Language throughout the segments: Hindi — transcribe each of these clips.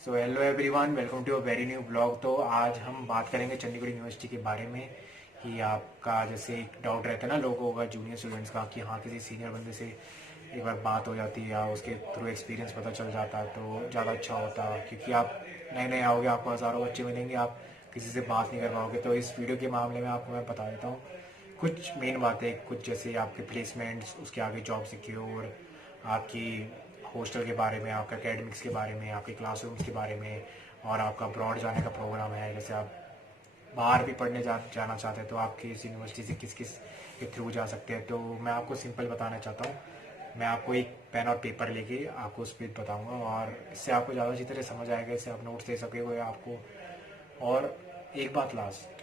So hello everyone, welcome to a very new blog. तो आज हम बात करेंगे चंडीगढ़ यूनिवर्सिटी के बारे में कि आपका जैसे एक डाउट रहता है ना लोगों का, जूनियर स्टूडेंट्स का, कि हाँ किसी सीनियर बंदे से एक बार बात हो जाती है या उसके थ्रू एक्सपीरियंस पता चल जाता है तो ज़्यादा अच्छा होता है, क्योंकि आप नए नए आओगे, आपको हज़ारों बच्चे मिलेंगे, आप किसी से बात नहीं कर पाओगे। तो इस वीडियो के मामले में आपको मैं बता देता हूँ कुछ मेन बातें, कुछ जैसे आपके प्लेसमेंट्स, उसके आगे जॉब सिक्योर, आपकी हॉस्टल के बारे में, आपका एकेडमिक्स के बारे में, आपके क्लासरूम्स के बारे में, और आपका अब्रॉड जाने का प्रोग्राम है, जैसे आप बाहर भी पढ़ने जाना चाहते हैं तो आप किस यूनिवर्सिटी से किस किस के थ्रू जा सकते हैं। तो मैं आपको सिंपल बताना चाहता हूँ। मैं आपको एक पेन और पेपर लेके आपको उस पर बताऊँगा, और इससे आपको ज़्यादा अच्छी तरह समझ आएगा, इससे आप नोट्स ले सकेंगे आपको। और एक बात लास्ट,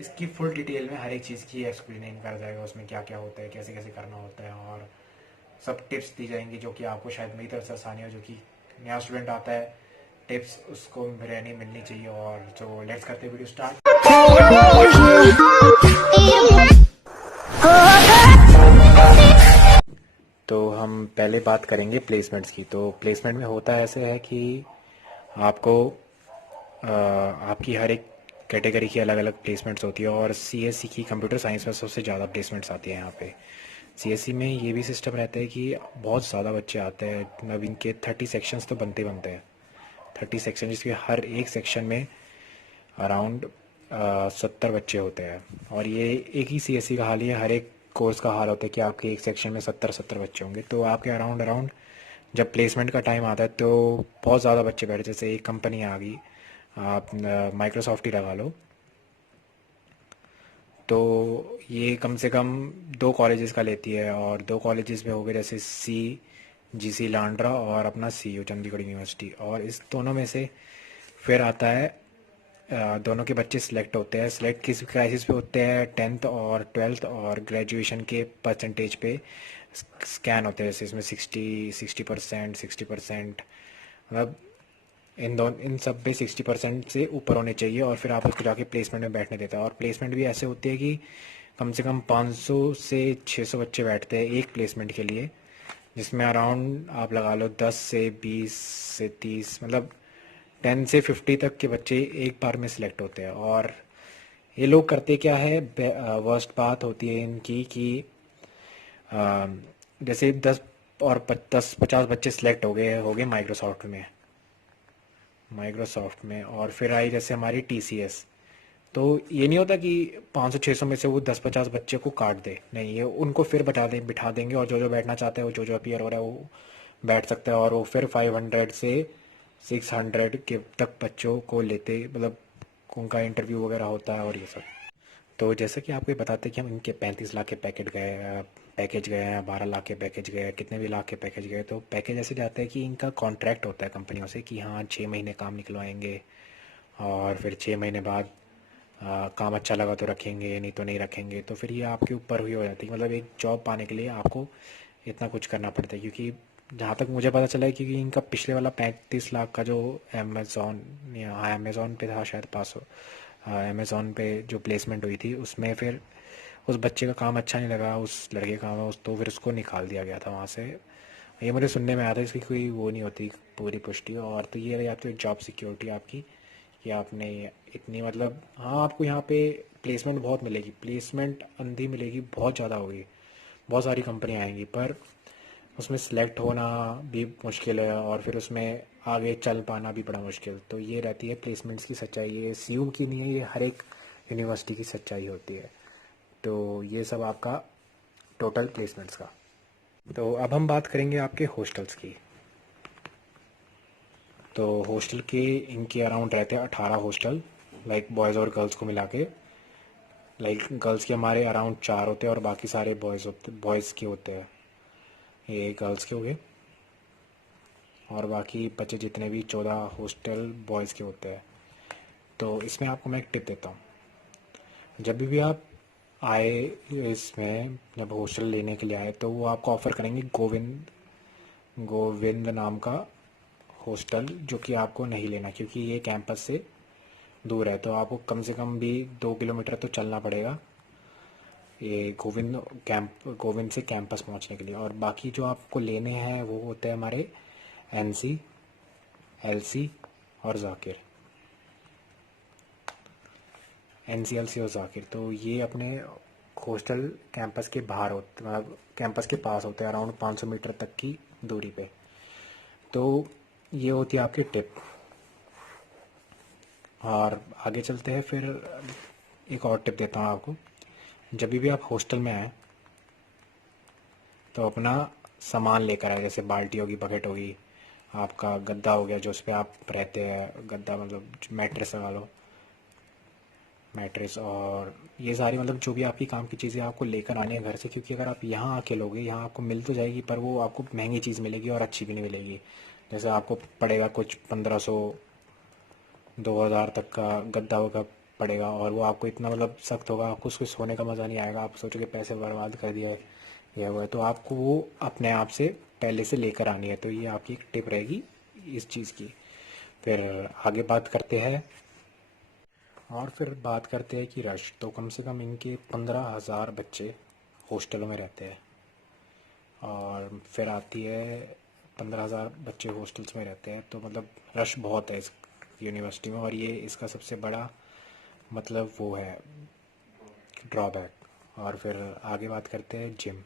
इसकी फुल डिटेल में हर एक चीज़ की एक्सप्लेन कर जाएगा, उसमें क्या क्या होता है, कैसे कैसे करना होता है, और सब टिप्स दी जाएंगी जो कि आपको शायद मेरी तरफ से आसानी हो, जो कि नया स्टूडेंट आता है टिप्स उसको रहनी मिलनी चाहिए। और जो लेट्स करते हैं वीडियो स्टार्ट। तो हम पहले बात करेंगे प्लेसमेंट्स की। तो प्लेसमेंट में होता ऐसे है कि आपको आपकी हर एक कैटेगरी की अलग अलग प्लेसमेंट्स होती है, और सीएससी की कंप्यूटर साइंस में सबसे ज़्यादा प्लेसमेंट्स आती है यहाँ पे। सीएससी में ये भी सिस्टम रहता है कि बहुत ज़्यादा बच्चे आते हैं, मतलब इनके 30 सेक्शंस तो बनते बनते हैं। 30 सेक्शन, जिसके हर एक सेक्शन में अराउंड 70 बच्चे होते हैं। और ये एक ही सीएससी का हाल ही है, हर एक कोर्स का हाल होता है कि आपके एक सेक्शन में 70 बच्चे होंगे। तो आपके अराउंड अराउंड जब प्लेसमेंट का टाइम आता है तो बहुत ज़्यादा बच्चे बैठे, जैसे एक कंपनी आ गई, आप माइक्रोसॉफ्ट ही लगा लो, तो ये कम से कम 2 कॉलेजेस का लेती है। और 2 कॉलेजेस में हो गए जैसे जीसी लांड्रा और अपना सीयू चंडीगढ़ यूनिवर्सिटी। और इस दोनों में से फिर आता है दोनों के बच्चे सिलेक्ट होते हैं। सिलेक्ट किस क्राइसिस पे होते हैं? 10th और 12th और ग्रेजुएशन के परसेंटेज पे स्कैन होते हैं, जैसे इसमें 60% 60%, मतलब इन सब पे 60% से ऊपर होने चाहिए, और फिर आप उसको जाके प्लेसमेंट में बैठने देता है। और प्लेसमेंट भी ऐसे होती है कि कम से कम 500 से 600 बच्चे बैठते हैं एक प्लेसमेंट के लिए, जिसमें अराउंड आप लगा लो 10 से 20 से 30, मतलब 10 से 50 तक के बच्चे एक बार में सिलेक्ट होते हैं। और ये लोग करते क्या है, वर्स्ट बात होती है इनकी कि जैसे 10 50 बच्चे सिलेक्ट हो गए माइक्रोसॉफ्ट में, और फिर आई जैसे हमारी टीसीएस। तो ये नहीं होता कि 500 600 में से वो 10 50 बच्चे को काट दे, नहीं, ये उनको फिर बिठा देंगे, और जो जो बैठना चाहते हैं, वो जो अपीयर हो रहा है वो बैठ सकता है। और वो फिर 500 से 600 के तक बच्चों को लेते, मतलब उनका इंटरव्यू वगैरह होता है और ये सब। तो जैसे कि आपको ये बताते हैं कि हम इनके 35 लाख के पैकेज गए हैं, 12 लाख के पैकेज गए, कितने भी लाख के पैकेज गए। तो पैकेज ऐसे जाते हैं कि इनका कॉन्ट्रैक्ट होता है कंपनियों से कि हाँ 6 महीने काम निकलवाएंगे, और फिर 6 महीने बाद काम अच्छा लगा तो रखेंगे, नहीं तो नहीं रखेंगे। तो फिर ये आपके ऊपर हुई हो जाती है, मतलब एक जॉब पाने के लिए आपको इतना कुछ करना पड़ता है। क्योंकि जहाँ तक मुझे पता चला है, क्योंकि इनका पिछले वाला 35 लाख का जो अमेज़ॉन, या हाँ अमेज़ॉन पे था शायद, पास हो, अमेज़ॉन पे जो प्लेसमेंट हुई थी उसमें फिर उस बच्चे का काम अच्छा नहीं लगा, उस लड़के का, उस तो फिर उसको निकाल दिया गया था वहाँ से। ये मुझे सुनने में आया था, इसकी कोई वो नहीं होती पूरी पुष्टि। और तो ये रही आपकी जॉब सिक्योरिटी आपकी, कि आपने इतनी, मतलब हाँ आपको यहाँ पे प्लेसमेंट बहुत मिलेगी, प्लेसमेंट अंधी मिलेगी, बहुत ज़्यादा होगी, बहुत सारी कंपनियाँ आएंगी, पर उसमें सिलेक्ट होना भी मुश्किल है, और फिर उसमें आगे चल पाना भी बड़ा मुश्किल। तो ये रहती है प्लेसमेंट्स की सच्चाई, ये सीयू की नहीं है, ये हर एक यूनिवर्सिटी की सच्चाई होती है। तो ये सब आपका टोटल प्लेसमेंट्स का। तो अब हम बात करेंगे आपके हॉस्टल्स की। तो हॉस्टल के इनके अराउंड रहते हैं 18 हॉस्टल, लाइक बॉयज़ और गर्ल्स को मिला के। लाइक गर्ल्स के हमारे अराउंड 4 होते हैं, और बाकी सारे बॉयज़ के होते हैं। ये गर्ल्स के हो गए, और बाकी बचे जितने भी 14 हॉस्टल बॉयज़ के होते हैं। तो इसमें आपको मैं एक टिप देता हूँ, जब भी आप आए इसमें, जब हॉस्टल लेने के लिए आए, तो वो आपको ऑफ़र करेंगे गोविंद गोविंद नाम का हॉस्टल, जो कि आपको नहीं लेना, क्योंकि ये कैंपस से दूर है। तो आपको कम से कम भी 2 किलोमीटर तो चलना पड़ेगा ये गोविंद से कैंपस पहुंचने के लिए। और बाकी जो आपको लेने हैं वो होते हैं हमारे एनसी, एलसी, और जाकिर, NCLC और जाकिर। तो ये अपने हॉस्टल कैंपस के बाहर होते, मतलब कैंपस के पास होते हैं, अराउंड 500 मीटर तक की दूरी पे। तो ये होती है आपकी टिप। और आगे चलते हैं फिर, एक और टिप देता हूँ आपको। जब भी आप हॉस्टल में आए तो अपना सामान लेकर आए, जैसे बाल्टी होगी, बकेट होगी, आपका गद्दा हो गया जो उस पर आप रहते हैं, गद्दा मतलब मैट्रेस लगा लो, मैट्रेस, और ये सारी मतलब जो भी आपकी काम की चीज़ें आपको लेकर आनी है घर से। क्योंकि अगर आप यहाँ आके लोगे, यहाँ आपको मिल तो जाएगी पर वो आपको महंगी चीज़ मिलेगी और अच्छी भी नहीं मिलेगी। जैसे आपको पड़ेगा कुछ 1500 2000 तक का गद्दा होगा पड़ेगा, और वो आपको इतना मतलब सख्त होगा, आपको उसको सोने का मज़ा नहीं आएगा। आप सोचोगे पैसे बर्बाद कर दिया है, यह हुआ है। तो आपको वो अपने आप से पहले से लेकर आनी है। तो ये आपकी एक टिप रहेगी इस चीज़ की। फिर आगे बात करते हैं, और फिर बात करते हैं कि रश। तो कम से कम इनके 15,000 बच्चे हॉस्टलों में रहते हैं। और फिर आती है, 15,000 बच्चे हॉस्टल्स में रहते हैं, तो मतलब रश बहुत है इस यूनिवर्सिटी में। और ये इसका सबसे बड़ा मतलब वो है ड्रॉबैक। और फिर आगे बात करते हैं जिम।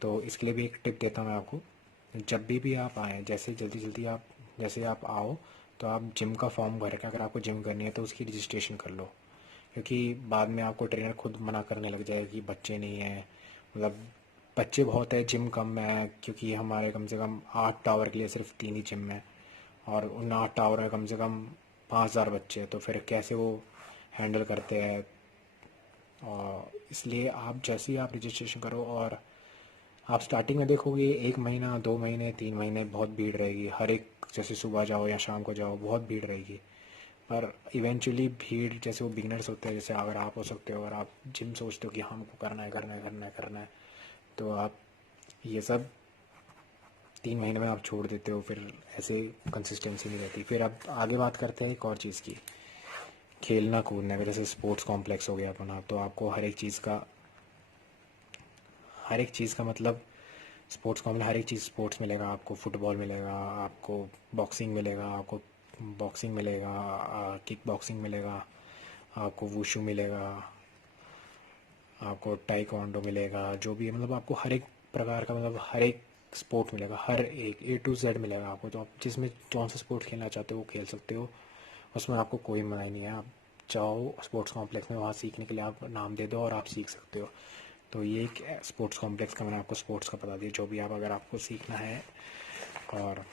तो इसके लिए भी एक टिप देता हूँ मैं आपको। जब भी आप आएँ, जैसे जल्दी जल्दी आप जैसे आप आओ, तो आप जिम का फॉर्म भर के, अगर आपको जिम करनी है तो उसकी रजिस्ट्रेशन कर लो। क्योंकि बाद में आपको ट्रेनर खुद मना करने लग जाएगा कि बच्चे नहीं हैं, मतलब बच्चे बहुत है, जिम कम है। क्योंकि हमारे कम से कम 8 टावर के लिए सिर्फ 3 ही जिम है, और उन 8 टावर में कम से कम 5,000 बच्चे हैं। तो फिर कैसे वो हैंडल करते हैं। और इसलिए आप जैसे ही आप रजिस्ट्रेशन करो, और आप स्टार्टिंग में देखोगे 1 महीना, 2 महीने, 3 महीने बहुत भीड़ रहेगी। हर एक, जैसे सुबह जाओ या शाम को जाओ, बहुत भीड़ रहेगी। पर इवेंचुअली भीड़, जैसे वो बिगनर्स होते हैं, जैसे अगर आप हो सकते हो, अगर आप जिम सोचते हो कि हाँ, हमको करना है करना है करना है करना है, तो आप ये सब 3 महीने में आप छोड़ देते हो। फिर ऐसे कंसिस्टेंसी नहीं रहती। फिर अब आगे बात करते हैं एक और चीज़ की, खेलना कूदना का। जैसे स्पोर्ट्स कॉम्प्लेक्स हो गया अपना, तो आपको हर एक चीज़ का मतलब स्पोर्ट्स कॉम्प्लेक्स, हर एक चीज़ स्पोर्ट्स मिलेगा आपको। फुटबॉल मिलेगा आपको, बॉक्सिंग मिलेगा आपको, बॉक्सिंग मिलेगा, किक बॉक्सिंग मिलेगा आपको, वुशु मिलेगा आपको, टाइक्वांडो मिलेगा, जो भी है मतलब आपको हर एक प्रकार का, मतलब हर एक स्पोर्ट मिलेगा, हर एक A to Z मिलेगा आपको। तो आप जिसमें कौन सा स्पोर्ट खेलना चाहते हो वो खेल सकते हो, उसमें आपको कोई मना ही नहीं है। आप चाहो स्पोर्ट्स कॉम्प्लेक्स में, वहाँ सीखने के लिए आप नाम दे दो और आप सीख सकते हो। तो ये एक स्पोर्ट्स कॉम्प्लेक्स का मैंने आपको स्पोर्ट्स का बता दिया, जो भी आप अगर आपको सीखना है। और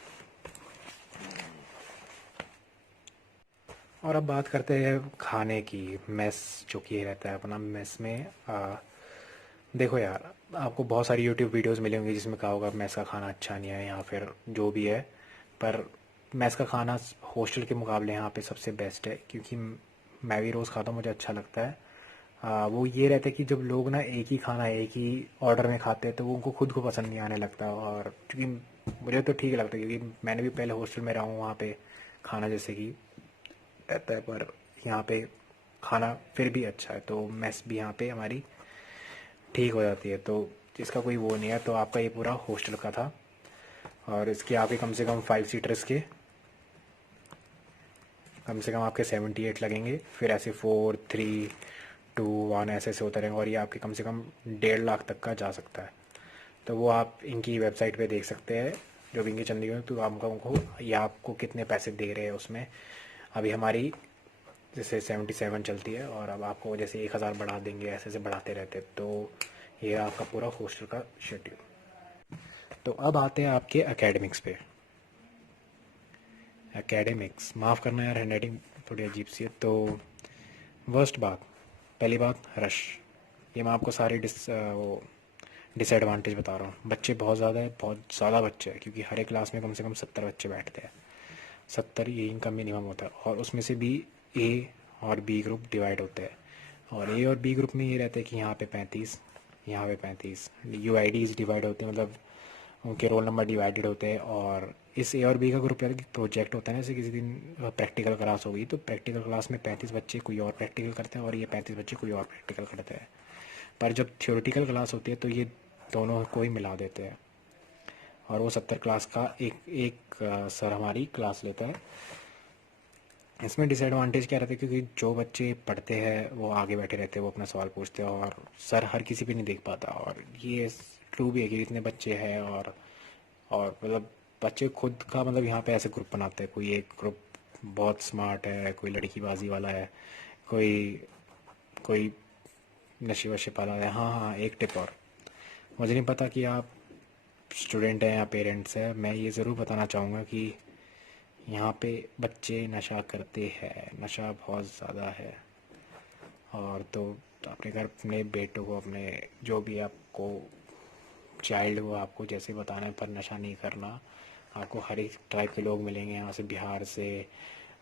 अब बात करते हैं खाने की। मेस जो कि रहता है अपना, मेस में देखो यार, आपको बहुत सारी यूट्यूब वीडियोस मिली होंगी जिसमें कहा होगा मेस का खाना अच्छा नहीं है, या फिर जो भी है। पर मेस का खाना हॉस्टल के मुकाबले यहाँ पे सबसे बेस्ट है। क्योंकि मैं भी रोज़ खाता हूँ, मुझे अच्छा लगता है। वो ये रहता है कि जब लोग ना एक ही खाना एक ही ऑर्डर में खाते हैं, तो वो उनको खुद को पसंद नहीं आने लगता। और क्योंकि मुझे तो ठीक लगता है, क्योंकि मैंने भी पहले हॉस्टल में रहा हूँ, वहाँ पे खाना जैसे कि रहता है, पर यहाँ पे खाना फिर भी अच्छा है। तो मेस भी यहाँ पे हमारी ठीक हो जाती है। तो इसका कोई वो नहीं है। तो आपका ये पूरा हॉस्टल का था। और इसके आपके कम से कम 5 सीटर्स के कम से कम आपके 78 लगेंगे। फिर ऐसे 4, 3, 2, 1 ऐसे ऐसे होता रहेगा, और ये आपके कम से कम 1.5 लाख तक का जा सकता है। तो वो आप इनकी वेबसाइट पे देख सकते हैं, जो भी इनकी चंडीगढ़। तो आपको ये आपको कितने पैसे दे रहे हैं उसमें। अभी हमारी जैसे 77 चलती है, और अब आपको जैसे 1,000 बढ़ा देंगे, ऐसे ऐसे बढ़ाते रहते हैं। तो ये आपका पूरा हॉस्टल का शेड्यूल। तो अब आते हैं आपके एकेडमिक्स पे। एकेडमिक्स, माफ़ करना यार, हैंडराइटिंग थोड़ी अजीब सी है। तो वर्स्ट बात, पहली बात रश। ये मैं आपको सारी वो डिसएडवांटेज बता रहा हूँ। बच्चे बहुत ज़्यादा है, बहुत ज़्यादा बच्चे हैं, क्योंकि हर एक क्लास में कम से कम 70 बच्चे बैठते हैं। 70 ये इनका मिनिमम होता है। और उसमें से भी ए और बी ग्रुप डिवाइड होते हैं। और ए और बी ग्रुप में ये रहता है कि यहाँ पे 35, यहाँ पे 35 UIDs डिवाइड होते हैं, मतलब उनके रोल नंबर डिवाइडेड होते हैं। और इस ए और बी का ग्रुप यार प्रोजेक्ट होता है ना, जैसे किसी दिन प्रैक्टिकल क्लास होगी, तो प्रैक्टिकल क्लास में 35 बच्चे कोई और प्रैक्टिकल करते हैं, और ये 35 बच्चे कोई और प्रैक्टिकल करते हैं। पर जब थियोरेटिकल क्लास होती है तो ये दोनों को ही मिला देते हैं। और वो 70 क्लास का एक एक सर हमारी क्लास लेता है। इसमें डिसएडवांटेज क्या रहता है, क्योंकि जो बच्चे पढ़ते हैं वो आगे बैठे रहते हैं, वो अपना सवाल पूछते हैं और सर हर किसी पे नहीं देख पाता। और ये ट्रू भी है कि इतने बच्चे हैं और मतलब बच्चे खुद का मतलब यहाँ पे ऐसे ग्रुप बनाते हैं, कोई एक ग्रुप बहुत स्मार्ट है, कोई लड़कीबाजी वाला है, कोई कोई नशे वशे वाला है। हाँ हाँ, एक टिप और, मुझे नहीं पता कि आप स्टूडेंट हैं या पेरेंट्स हैं, मैं ये ज़रूर बताना चाहूँगा कि यहाँ पे बच्चे नशा करते हैं, नशा बहुत ज़्यादा है। और तो अपने घर अपने बेटों को, अपने जो भी आपको चाइल्ड को आपको जैसे बताना है, पर नशा नहीं करना। आपको हर एक टाइप के लोग मिलेंगे यहाँ से, बिहार से,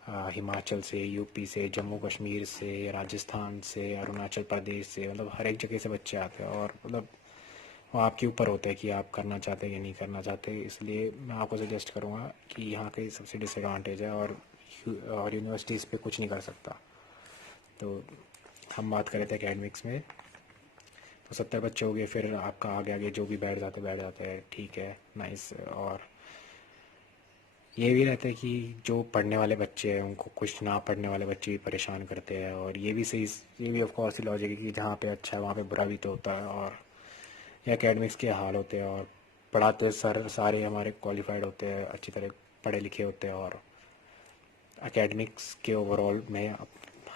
हिमाचल से, यूपी से, जम्मू कश्मीर से, राजस्थान से, अरुणाचल प्रदेश से, मतलब हर एक जगह से बच्चे आते हैं। और मतलब वो आपके ऊपर होता है कि आप करना चाहते हैं या नहीं करना चाहते। इसलिए मैं आपको सजेस्ट करूँगा कि यहाँ के सबसे डिसएडवांटेज है, और यूनिवर्सिटीज़ पे कुछ नहीं कर सकता। तो हम बात कर रहे थे एकेडमिक्स में, तो 70 बच्चे हो गए, फिर आपका आगे आगे जो भी बैठ जाते हैं, ठीक है, नाइस। और ये भी रहता है कि जो पढ़ने वाले बच्चे हैं उनको कुछ ना पढ़ने वाले बच्चे भी परेशान करते हैं। और ये भी सही, ये भी ऑफकोर्स लॉजिक है कि जहाँ पे अच्छा है वहाँ पे बुरा भी तो होता है। और ये एकेडमिक्स के हाल होते हैं। और पढ़ाते सर सारे हमारे क्वालिफाइड होते हैं, अच्छी तरह पढ़े लिखे होते हैं। और एकेडमिक्स के ओवरऑल में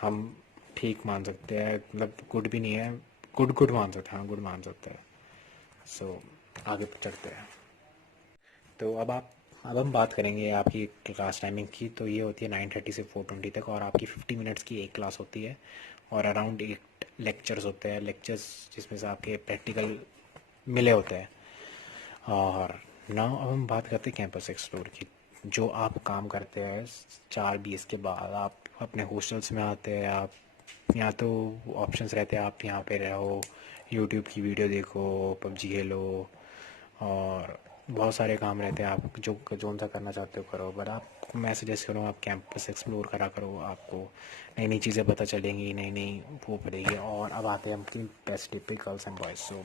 हम ठीक मान सकते हैं, मतलब गुड भी नहीं है, गुड गुड मान सकते हैं, हाँ गुड मान सकते हैं। सो आगे चढ़ते हैं। तो अब हम बात करेंगे आपकी क्लास टाइमिंग की। तो ये होती है 9:30 से 4:20 तक, और आपकी 50 मिनट्स की एक क्लास होती है, और अराउंड 8 लेक्चर्स होते हैं, लेक्चर्स जिसमें से आपके प्रैक्टिकल मिले होते हैं। और नाउ अब हम बात करते हैं कैंपस एक्सप्लोर की। जो आप काम करते हैं 4:20 के बाद, आप अपने हॉस्टल्स में आते हैं। आप यहाँ तो ऑप्शंस रहते हैं, आप यहाँ पे रहो, यूट्यूब की वीडियो देखो, पबजी खेलो, और बहुत सारे काम रहते हैं, आप जो सा करना चाहते हो करो। बट आप, मैं सजेस्ट करूँ आप कैंपस एक्सप्लोर करा करो, आपको नई नई चीज़ें पता चलेंगी, नई नई वो पड़ेगी। और अब आते हैं हम कि बेस्ट टिप पे girls and boys. So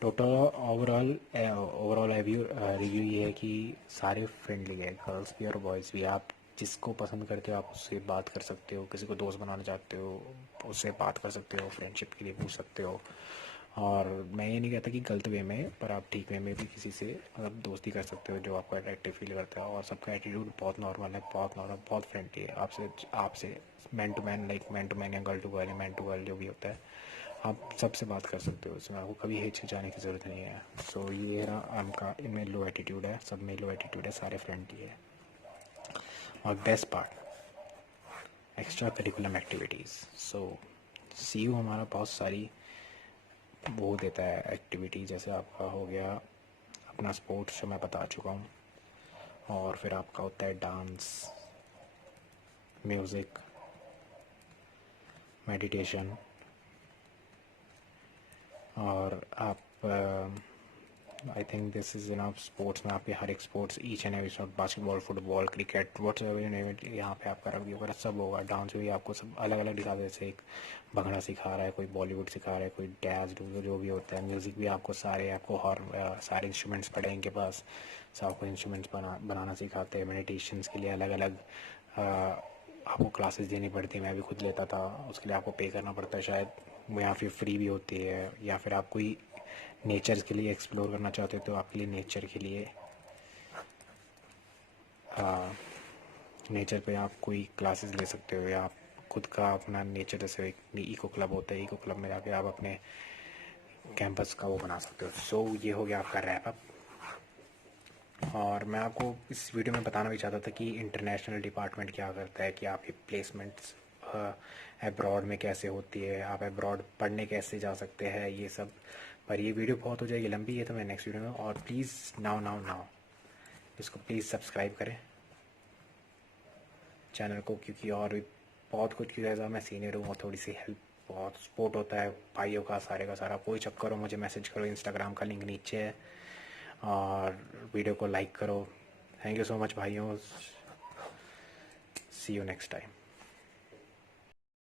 total overall review ये है कि सारे फ्रेंडली है, गर्ल्स भी और बॉयज़ भी। आप जिसको पसंद करते हो आप उससे बात कर सकते हो, किसी को दोस्त बनाना चाहते हो उससे बात कर सकते हो, फ्रेंडशिप के लिए पूछ सकते हो। और मैं ये नहीं कहता कि गलत वे में, पर आप ठीक वे में भी किसी से मतलब दोस्ती कर सकते हो जो आपको अट्रैक्टिव फील करता है। और सबका एटीट्यूड बहुत नॉर्मल है, बहुत नॉर्मल, बहुत फ्रेंडली है आपसे आपसे man to man, like man to man या गर्ल टू गर्ल या मैन टू गर्ल जो भी होता है, आप सबसे बात कर सकते हो, इसमें आपको कभी हिचकिचाने की ज़रूरत नहीं है। सो ये रहा आपका, इनमें लो एटीट्यूड है, सब में लो एटीट्यूड है, सारे फ्रेंडली है। और best part, extra curriculum activities. So see you हमारा बहुत सारी वो देता है एक्टिविटी, जैसे आपका हो गया अपना स्पोर्ट्स जो मैं बता चुका हूँ, और फिर आपका होता है डांस, म्यूज़िक, मेडिटेशन। और आप I think this is enough. Sports में आपके हर एक sports, each and every sport, basketball, football, cricket, whatsoever यहाँ पे आपका रग्बी वगैरह सब होगा। डांस भी आपको सब अलग अलग दिखा, जैसे एक भंगड़ा सिखा रहा है, कोई बॉलीवुड सिखा रहा है, कोई डैज जो भी होता है। म्यूज़िक भी आपको सारे, आपको सारे इंस्ट्रूमेंट्स पड़े इनके पास, सब आपको इंस्ट्रूमेंट्स बनाना सिखाते हैं। मेडिटेशंस के लिए अलग अलग आपको क्लासेस देनी पड़ती है, मैं भी खुद लेता था, उसके लिए आपको पे करना पड़ता है शायद, वो यहाँ फिर फ्री भी होती है। या फिर आप कोई नेचर के लिए एक्सप्लोर करना चाहते हो तो आपके लिए नेचर के लिए नेचर पे आप कोई क्लासेस ले सकते हो, या आप खुद का अपना नेचर, जैसे एक इको क्लब होता है, इको क्लब में जाके आप अपने कैंपस का वो बना सकते हो। सो ये हो गया आपका रैप अप। और मैं आपको इस वीडियो में बताना भी चाहता था कि इंटरनेशनल डिपार्टमेंट क्या करता है, कि आपकी प्लेसमेंट्स अब्रॉड में कैसे होती है, आप अब्रॉड पढ़ने कैसे जा सकते हैं, ये सब। पर ये वीडियो बहुत हो जाएगी लंबी है, तो मैं नेक्स्ट वीडियो में। और प्लीज़ नाउ नाउ नाउ इसको प्लीज़ सब्सक्राइब करें चैनल को, क्योंकि और भी बहुत कुछ की जैसा मैं सीनियर हूँ, और थोड़ी सी हेल्प, बहुत सपोर्ट होता है भाइयों का, सारे का सारा। कोई चक्कर हो मुझे मैसेज करो, इंस्टाग्राम का लिंक नीचे है, और वीडियो को लाइक करो। थैंक यू सो मच भाइयों, सी यू नेक्स्ट टाइम।